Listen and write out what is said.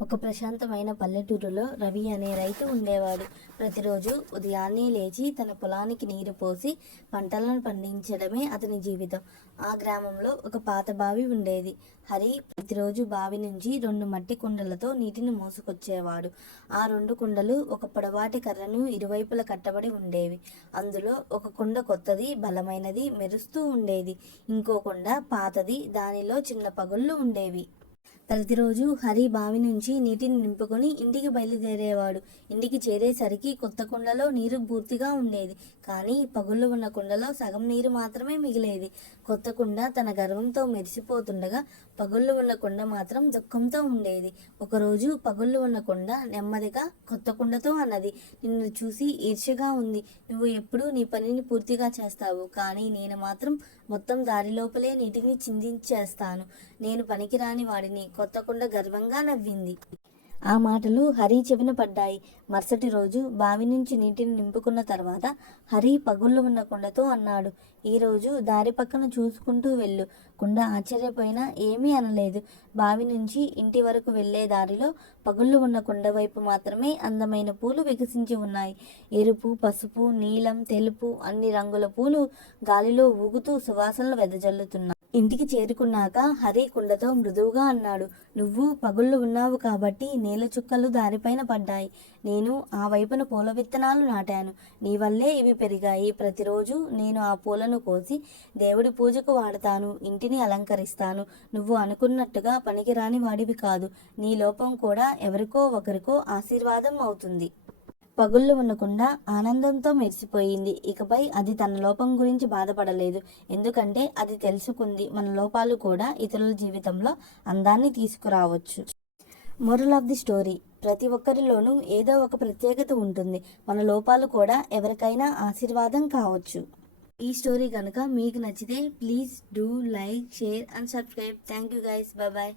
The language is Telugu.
ఒక ప్రశాంతమైన పల్లెటూరులో రవి అనే రైతు ఉండేవాడు. ప్రతిరోజు ఉదయాన్నే లేచి తన పొలానికి నీరు పోసి పంటలను పండించడమే అతని జీవితం. ఆ గ్రామంలో ఒక పాత బావి ఉండేది. హరి ప్రతిరోజు బావి నుంచి రెండు మట్టి కుండలతో నీటిని మోసుకొచ్చేవాడు. ఆ రెండు కుండలు ఒక పొడవాటి కర్రను ఇరువైపులా కట్టబడి ఉండేవి. అందులో ఒక కుండ కొత్తది బలమైనది మెరుస్తూ ఉండేది. ఇంకో కుండ పాతది దానిలో చిన్న పగుళ్ళు ఉండేవి. ప్రతిరోజు హరి బావి నుంచి నీటిని నింపుకొని ఇంటికి బయలుదేరేవాడు. ఇంటికి చేరేసరికి కొత్త కుండలో నీరు పూర్తిగా ఉండేది. కానీ పగుళ్ళు ఉన్న కుండలో సగం నీరు మాత్రమే మిగిలేది. కొత్త కుండ తన గర్వంతో మెరిసిపోతుండగా పగుళ్ళు ఉన్న కుండ మాత్రం దుఃఖంతో ఉండేది. ఒకరోజు పగుళ్ళు ఉన్న కుండ నెమ్మదిగా కొత్త కుండతో అన్నది. నిన్ను చూసి ఈర్ష్యగా ఉంది. నువ్వు ఎప్పుడూ నీ పనిని పూర్తిగా చేస్తావు. కానీ నేను మాత్రం మొత్తం దారి లోపలే నీటిని చిందించేస్తాను. నేను పనికిరాని వాడిని. కొత్త కుండ గర్వంగా నవ్వింది. ఆ మాటలు హరి చెవిన పడ్డాయి. మరుసటి రోజు బావి నుంచి నీటిని నింపుకున్న తర్వాత హరి పగుళ్ళు ఉన్న కుండతో అన్నాడు ఈరోజు దారి పక్కన చూసుకుంటూ వెళ్ళు. కుండ ఆశ్చర్యపోయినా ఏమీ అనలేదు. బావి నుంచి ఇంటి వరకు వెళ్ళే దారిలో పగుళ్ళు ఉన్న కుండ వైపు మాత్రమే అందమైన పూలు వికసించి ఉన్నాయి. ఎరుపు పసుపు నీలం తెలుపు అన్ని రంగుల పూలు గాలిలో ఊగుతూ సువాసనలు వెదజల్లుతున్నాయి. ఇంటికి చేరుకున్నాక హరి కుండతో మృదువుగా అన్నాడు నువ్వు పగుళ్ళు ఉన్నావు కాబట్టి నీళ్ళ చుక్కలు దారిపైన పడ్డాయి. నేను ఆ వైపున పూల విత్తనాలు నాటాను. నీ వల్లే ఇవి పెరిగాయి. ప్రతిరోజు నేను ఆ పూలను కోసి దేవుడి పూజకు వాడతాను ఇంటిని అలంకరిస్తాను. నువ్వు అనుకున్నట్టుగా పనికిరాని వాడివి కాదు. నీ లోపం కూడా ఎవరికో ఒకరికో ఆశీర్వాదం అవుతుంది. పగుళ్ళు ఉండకుండా ఆనందంతో మెరిసిపోయింది. ఇకపై అది తన లోపం గురించి బాధపడలేదు. ఎందుకంటే అది తెలుసుకుంది మన లోపాలు కూడా ఇతరుల జీవితంలో అందాన్ని తీసుకురావచ్చు. మొరల్ ఆఫ్ ది స్టోరీ ప్రతి ఒక్కరిలోనూ ఏదో ఒక ప్రత్యేకత ఉంటుంది. మన లోపాలు కూడా ఎవరికైనా ఆశీర్వాదం కావచ్చు. ఈ స్టోరీ కనుక మీకు నచ్చితే please do like share and subscribe thank you guys bye bye